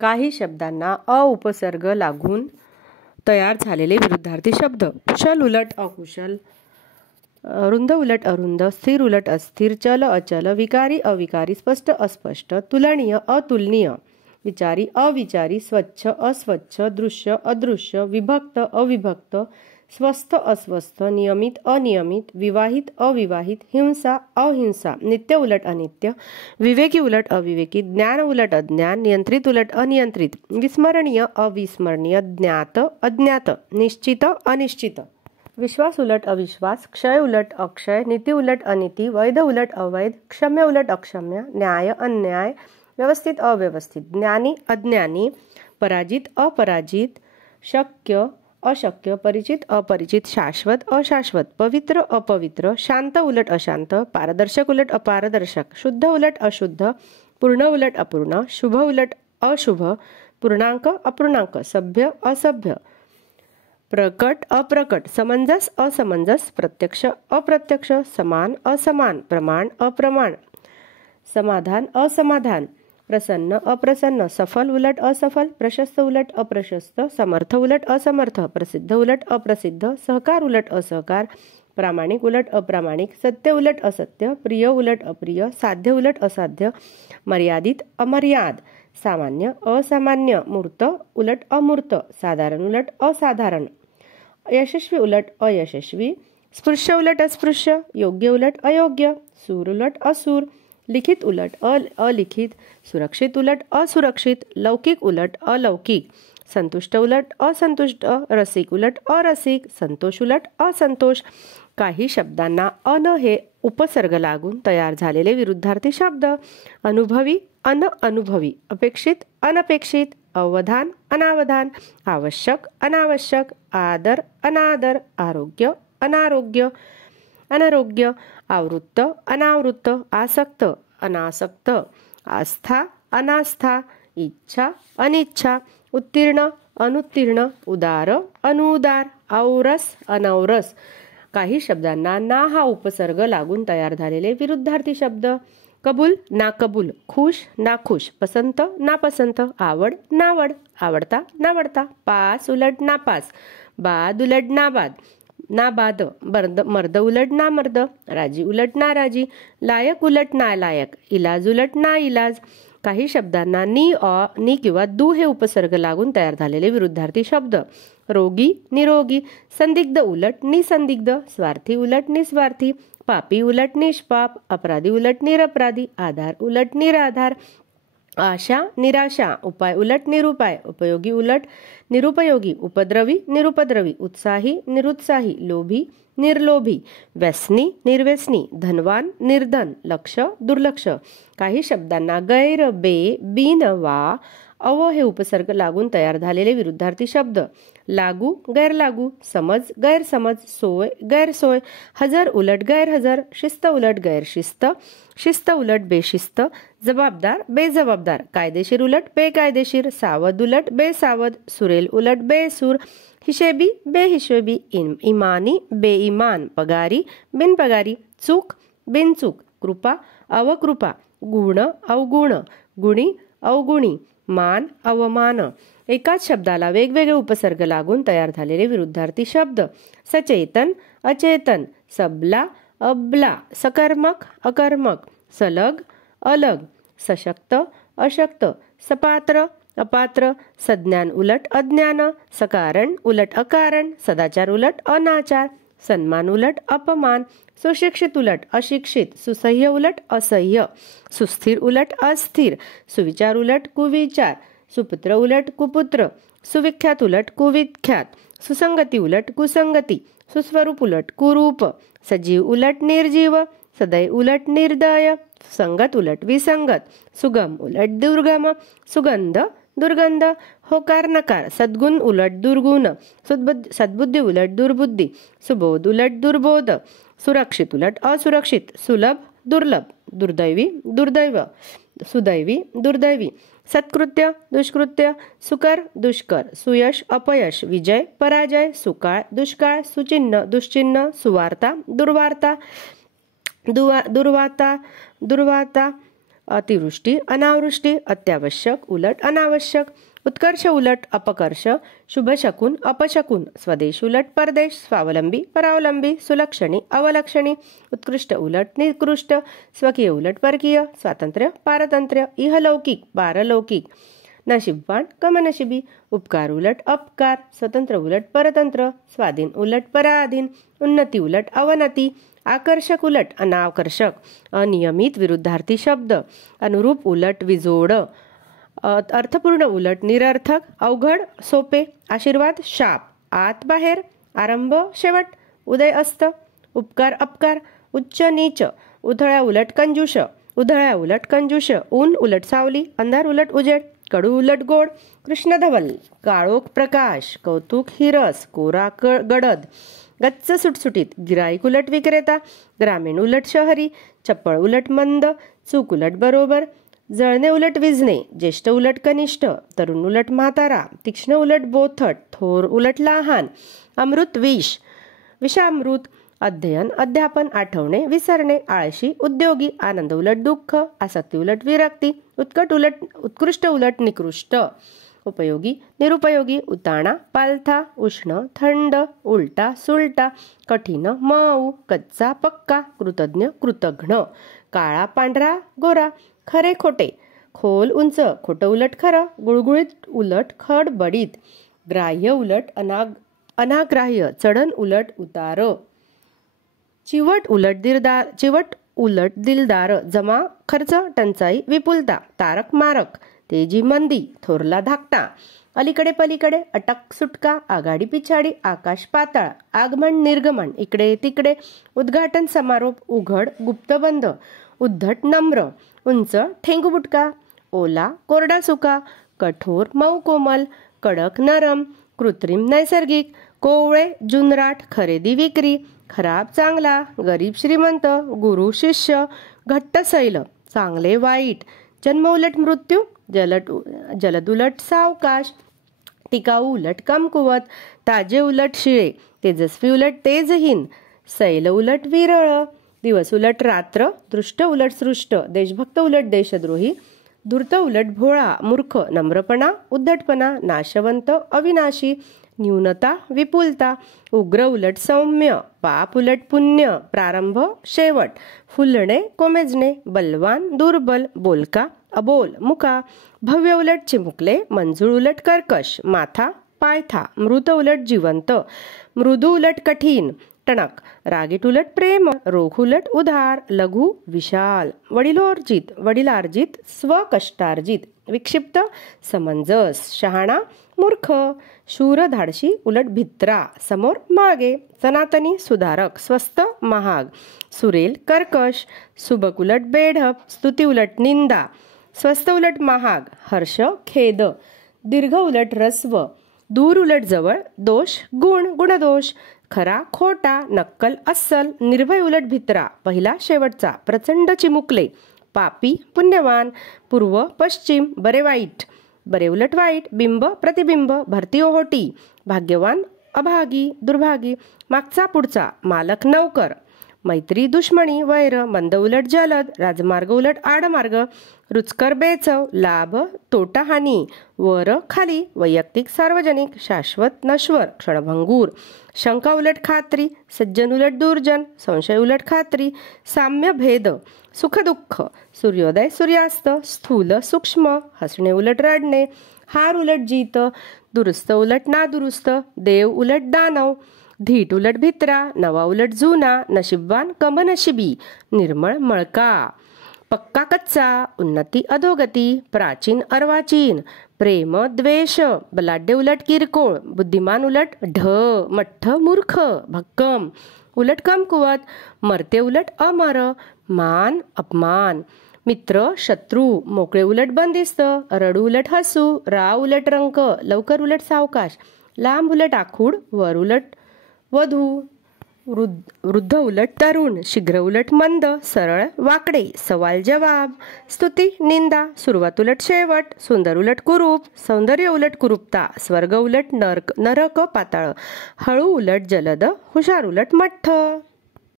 काही शब्दांना अ उपसर्ग लागून तयार झालेले विरुद्धार्थी शब्द. कुशल उलट अकुशल, रुंद उलट अरुंद, स्थिर उलट अस्थिर, चल अचल, विकारी अविकारी, स्पष्ट अस्पष्ट, तुलनीय अतुलनीय, विचारी अविचारी, स्वच्छ अस्वच्छ, दृश्य अदृश्य, विभक्त अविभक्त, स्वस्थ अस्वस्थ, नियमित अनियमित, विवाहित अविवाहित, हिंसा अहिंसा, नित्य उलट अनित्य, विवेकी उलट अविवेकी, ज्ञान उलट अज्ञान, नियंत्रित उलट अनियंत्रित, विस्मरणीय अविस्मरणीय, ज्ञात अज्ञात, निश्चित अनिश्चित, विश्वास उलट अविश्वास, क्षय उलट अक्षय, नीती उलट अनीती, वैध उलट अवैध, क्षम्य उलट अक्षम्य, न्याय अन्याय, व्यवस्थित अव्यवस्थित, ज्ञानी अज्ञानी, पराजित अपराजित, शक्य अशक्य, परिचित अपरिचित, शाश्वत अशाश्वत, पवित्र अपवित्र, शांत उलट अशांत, पारदर्शक उलट अपारदर्शक, शुद्ध उलट अशुद्ध, पूर्ण उलट अपूर्ण, शुभ उलट अशुभ, पूर्णांक अपूर्णांक, सभ्य असभ्य, प्रकट अप्रकट, समंजस असमंजस, प्रत्यक्ष अप्रत्यक्ष, समान असमान, प्रमाण अप्रमाण, समाधान असमाधान, प्रसन्न अप्रसन्न, सफल उलट असफल, प्रशस्त उलट अप्रशस्त, समर्थ उलट असमर्थ, प्रसिद्ध उलट अप्रसिद्ध, सहकार उलट असहकार, प्रामाणिक उलट अप्रामाणिक, सत्य उलट असत्य, प्रिय उलट अप्रिय, साध्य उलट असाध्य, मर्यादित अमर्याद, सामान्य असामान्य, मूर्त उलट अमूर्त, साधारण उलट असाधारण, यशस्वी उलट अयशस्वी, स्पृश्य उलट अस्पृश्य, योग्य उलट अयोग्य, सूर उलट असुर, लिखित उलट अलिखित, सुरक्षित उलट असुरक्षित, लौकिक उलट अलौकिक, संतुष्ट उलट असंतुष्ट, रसिक उलट अरसिक, संतोष उलट असंतोष. काही शब्दांना अन हे उपसर्ग लागून तयार झालेले विरुद्धार्थी शब्द. अनुभवी अनअनुभवी, अपेक्षित अनपेक्षित, अवधान अनावधान, आवश्यक अनावश्यक, आदर अनादर, आरोग्य अनारोग्य अनारोग्य, आवृत्त अनावृत्त, आसक्त अनासक्त, आस्था अनास्था, इच्छा अनिच्छा, उत्तीर्ण अनुत्तीर्ण, उदार अनुदार, औरस अनौरस. काही शब्दांना ना हा उपसर्ग लागून तयार झालेले विरुद्धार्थी शब्द. कबूल नाकबूल, खुश नाखुश, पसंत नापसंत, आवड नावड, आवडता नावडता, पास उलट नापास, बाद उलट नाबाद, नाबाद, मर्द उलट नामर्द, राजी उलट नाराजी, लायक उलट नालायक, इलाज उलट नाइलाज. काही शब्दांना नि किंवा दू हे उपसर्ग लागून तयार झालेले विरुद्धार्थी शब्द. रोगी निरोगी, संदिग्ध उलट निसंदिग्ध, स्वार्थी उलट निस्वार्थी, पापी उलट निष्पाप, अपराधी उलट निरपराधी, आधार उलट निराधार, आशा निराशा, उपाय उलट निरुपाय, उपयोगी उलट निरुपयोगी, उपद्रवी निरुपद्रवी, उत्साही निरुत्साही, लोभी निर्लोभी, व्यसनी निर्व्यसनी, धनवान निर्धन, लक्ष दुर्लक्ष. काही शब्दांना गैर बे बिन वा अव हे उपसर्ग लागून तयार झालेले विरुद्धार्थी शब्द. लागू गैरलागू, समज गैरसमज, सोय गैरसोय, हजर उलट गैरहजर, शिस्त उलट गैरशिस्त, शिस्त उलट बेशिस्त, जबाबदार बेजबाबदार, कायदेशीर उलट बेकायदेशीर, सावध उलट बेसावध, सुरेल उलट बेसूर, हिशेबी बेहिशेबी, इमानी बेईमान, पगारी बिनपगारी, चूक बिनचूक, कृपा अवकृपा, गुण अवगुण, गुणी अवगुणी, मान अवमान. एकाच शब्दाला वेगवेगळे उपसर्ग लागून तयार झालेले विरुद्धार्थी शब्द. सचेतन अचेतन, सबला अबला, सकर्मक अकर्मक, सलग अलग, सशक्त अशक्त, सपात्र अपात्र, सज्ञान उलट अज्ञान, सकारण उलट अकारण, सदाचार उलट अनाचार, सन्मान उलट अपमान, सुशिक्षित उलट अशिक्षित, सुसह्य उलट असह्य, सुस्थिर उलट अस्थिर, सुविचार उलट कुविचार, सुपुत्र उलट कुपुत्र, सुविख्यात उलट कुविख्यात, सुसंगती उलट कुसंगती, सुस्वरूप उलट कुरूप, सजीव उलट निर्जीव, सदैव उलट निर्दय, संगत उलट विसंगत, सुगम उलट दुर्गम, सुगंध दुर्गंध, होकार नकार, सद्गुण उलट दुर्गुण, सद्बुद्धी उलट दुर्बुद्धी, सुबोध उलट दुर्बोध, सुरक्षित उलट असुरक्षित, सुलभ दुर्लभ, दुर्दैवी दुर्दैव, सुदैवी दुर्दैवी, सत्कृत्य दुष्कृत्य, सुकर दुष्कर, सुयश अपयश, विजय पराजय, सुकाळ दुष्काळ, सुचिन्ह दुश्चिन्ह, सुवार्ता दुर्वार्ता, दुर्वाता दुर्वाता, अतिवृष्टी अनावृष्टी, अत्यावश्यक उलट अनावश्यक, उत्कर्ष उलट अपकर्ष, शुभशकुन अपशकुन, स्वदेश उलट परदेश, स्वावलंबी परावलंबी, सुलक्षणी अवलक्षणी, उत्कृष्ट उलट निकृष्ट, स्वकीय उलट परकीय, स्वातंत्र्य पारतंत्र्य, इहलौकिक पारलौकिक, नशीबवान कमनशिबी, उपकार उलट अपकार, स्वतंत्र उलट परतंत्र, स्वाधीन उलट पराधीन, उन्नती उलट अवनती, आकर्षक उलट अनाकर्षक, अनियमित विरुद्धार्थी शब्द, अनुरूप उलट विजोड, अर्थपूर्ण उलट निरर्थक, अवघड सोपे, आशीर्वाद शाप, आत बाहेर, आरंभ शेवट, उदय अस्त, उपकार अपकार, उच्च नीच, उधळ्या उलट कंजूष, उधळ्या उलट कंजूष, ऊन उलट सावली, अंधार उलट उजेड, कडू उलट गोड, कृष्णधवल, काळोख प्रकाश, कौतुक हिरस, कोरा गडद, गच्च सुटसुटीत, गिराईक उलट विक्रेता, ग्रामीण उलट शहरी, चप्पळ उलट मंद, चूक उलट बरोबर, जळणे उलट विझणे, ज्येष्ठ उलट कनिष्ठ, तरुण उलट म्हातारा, तीक्ष्ण उलट बोथट, थोर उलट लहान, अमृत विष, विषामृत, अध्ययन अध्यापन, आठवणे विसरणे, आळशी उद्योगी, आनंद उलट दुःख, आसक्ती उलट विरक्ती, उत्कृष्ट उलट निकृष्ट, उपयोगी निरुपयोगी, उताणा पालथा, उष्ण थंड, उलटा सुलटा, कठीण मऊ, कच्चा पक्का, कृतज्ञ कृतघ्न, काळा पांढरा गोरा, खरे खोटे, खोल उंच, खोटं उलट खरं, गुळगुळीत उलट खडबडीत, ग्राह्य उलट अनाग्राह्य, चढण उलट उतार, चिवट उलट दिलदार, जमा खर्च टंचाई विपुलता, तारक मारक, तेजी मंदी, थोरला धाकटा, अलीकडे पलीकडे, अटक सुटका, आघाडी पिछाडी, आकाश पाताळ, आगमन निर्गमन, इकडे तिकडे, उद्घाटन समारोप, उघड गुप्तबंद, उद्धट नम्र, उंच ठेंगुबुटका, ओला कोरडा सुका, कठोर मऊ कोमल, कडक नरम, कृत्रिम नैसर्गिक, कोवळे जुनराट, खरेदी विक्री, खराब चांगला, गरीब श्रीमंत, गुरु शिष्य, घट्ट सैल, चांगले वाईट, जन्म उलट मृत्यू, जलद उलट सावकाश, टिकाऊ उलट कमकुवत, ताजे उलट शिळे, तेजस्वी उलट तेजहीन, सैल उलट विरळ, दिवस उलट रात्र, दृष्ट उलट सृष्ट, देशभक्त उलट देशद्रोही, धूर्त उलट भोळा, मूर्ख, नम्रपणा, उद्धटपणा, नाशवंत, अविनाशी, न्यूनता, विपुलता, उग्र उलट सौम्य, पाप उलट पुण्य, प्रारंभ शेवट, फुलणे कोमेजणे, बलवान दुर्बल, बोलका अबोल मुका, भव्य उलट चिमुकले, मंजूळ उलट कर्कश, माथा पायथा, मृत उलट जिवंत, मृदू उलट कठीण, टणक, रागीट उलट प्रेम, रोख उलट उधार, लघु विशाल, वडिलार्जित स्वकष्टार्जित, विक्षिप्त समंजस, शहाणा मूर्ख, शूर धाडशी उलट भित्रा, समोर मागे, सनातनी सुधारक, स्वस्त महाग, सुरेल कर्कश, सुबक उलट बेढप, स्तुती उलट निंदा, स्वस्त उलट महाग, हर्ष खेद, दीर्घ उलट रस्व, दूर उलट जवळ, दोष गुणदोष, खरा खोटा, नक्कल अस्सल, निर्भय उलट भित्रा, पहिला शेवटचा, प्रचंड चिमुकले, पापी पुण्यवान, पूर्व पश्चिम, बरे वाईट, बरे उलट वाईट, बिंब प्रतिबिंब, भरती ओहोटी, भाग्यवान अभागी दुर्भागी, मागचा पुढचा, मालक नौकर, मैत्री दुश्मनी वैर, मंद उलट जलद, राजमार्ग उलट आडमार्ग, रुचकर बेचव, लाभ तोटा हानी, वर खाली, वैयक्तिक सार्वजनिक, शाश्वत नश्वर, क्षणभंगूर, शंका उलट खात्री, सज्जन उलट दुर्जन, संशय उलट खात्री, साम्य भेद, सुख दुःख, सूर्योदय सूर्यास्त, स्थूल सूक्ष्म, हसणे उलट रडणे, हार उलट जीत, दुरुस्त उलट नादुरुस्त, देव उलट दानव, धीट उलट भित्रा, नवा उलट जुना, नशीबवान कमनशिबी, निर्मळ मळका, पक्का कच्चा, उन्नती अधोगती, प्राचीन अर्वाचीन, प्रेम द्वेष, बलाढ्य उलट किरकोळ, बुद्धिमान उलट ढ, मठ्ठ मूर्ख, भक्कम उलट कमकुवत, मरते उलट अमर, मान अपमान, मित्र शत्रू, मोकळे उलट बंदिस्त, रडू उलट हसू, राव उलट रंक, लवकर उलट सावकाश, लांब उलट आखूड, वर उलट वधू, वृद्ध उलट तरुण, शीघ्र उलट मंद, सरळ वाकडे, सवाल जवाब, स्तुती निंदा, सुरुवात उलट शेवट, सुंदर उलट कुरूप, सौंदर्य उलट कुरूपता, स्वर्ग उलट नरक पाताळ, हळू उलट जलद, हुशार उलट मठ्ठ.